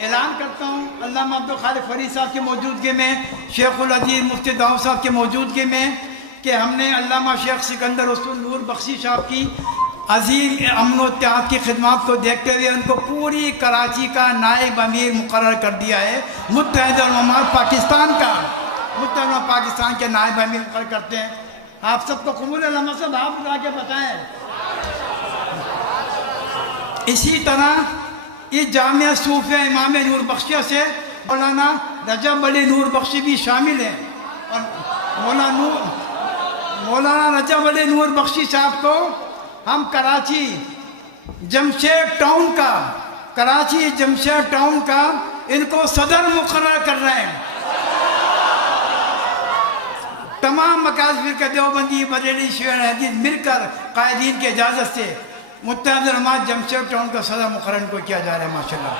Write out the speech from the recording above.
اعلان کرتا ہوں علامہ عبدالخالق فرید صاحب کی موجودگی میں، شیخ العزیز مفتی داؤد صاحب کی موجودگی میں، کہ ہم نے علامہ شیخ سکندر رسول نور بخشی صاحب کی عظیم امن و اتحاد کی خدمات کو دیکھتے ہوئے ان کو پوری کراچی کا نائب امیر مقرر کر دیا ہے۔ متحدہ امت پاکستان کا، متحدہ امت پاکستان کے نائب امیر مقرر کرتے ہیں۔ آپ سب کو قبول ہے علامہ صاحب؟ آپ بلا کے بتائیں۔ اسی طرح اس جامعہ صوفیہ امام نور بخشیہ سے مولانا رجب علی نور بخشی بھی شامل ہیں، اور مولانا رجب علی نور بخشی صاحب کو ہم کراچی جمشید ٹاؤن کا ان کو صدر مقرر کر رہے ہیں۔ تمام مکاتب فرقہ دیوبندی بریلوی شیعہ حدیث مل کر قائدین کی اجازت سے متحدہ امت جمشید ٹاؤن کا صدر مقرر کو کیا جا رہا ہے، ماشاءاللہ۔